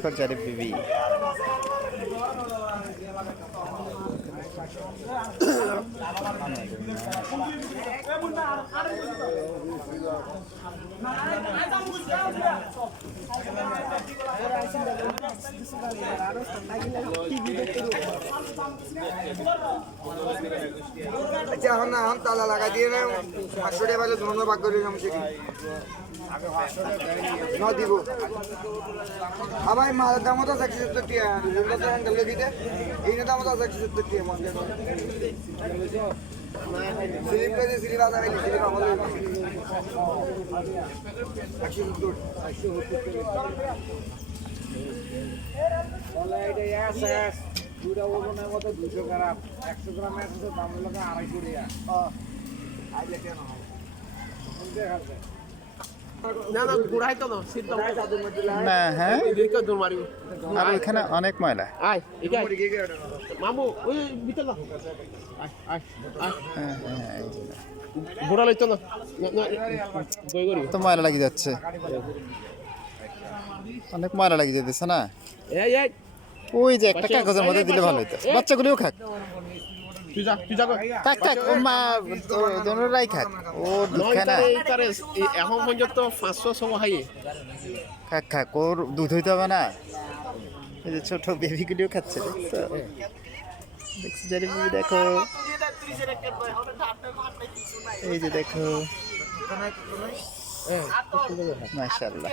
দেখো জারিফ বিবি। আচ্ছা এখন না এখন তালা লাগা দিয়ে না 500 টাকা বাজে ধন্য ভাগ করে নিলাম সেটি না দিব আবার মালের দাম তো 170 টাকা যেটা তো হ্যান্ডেল দিতে এই দাম তো 170 টাকা মনে স্লিপ করে স্লিপ আদা রাখি স্লিপ আমল 170 বলে এটা এসএস দুটা ওজনের মতো 200 গ্রাম 100 গ্রাম এর দাম হলো 250 টাকা আইলে কেন হয় না না গুড়াই তো না সিদ্ধ না হ্যাঁ এদিকে দৌড় মারিও আর এখানে অনেক ময়লা। আয় এখানে মামু ওই ভিতর না আয় আয় আয় হ্যাঁ হ্যাঁ এই যে। গুড়া লইতো না গই করি তো ময়লা লাগিয়ে যাচ্ছে, অনেক ময়লা লাগিয়ে যেতেছে না। এই এই ওই যে একটা কাগজের মধ্যে দিলে ভালো হতো, বাচ্চাগুলিও খাক তুই যা খাক খাক ও মা দোনোরাই খাক, ও দুধ খায় না। এখন পর্যন্ত 500 হাইয়ে খাক খাক, ওর দুধ হইতে হবে না। এই যে ছোট বেবিগুলিও খাচ্ছে, দেখছো দেখছো জারিফ বিবি দেখো, এই যে দেখো মাশাআল্লাহ।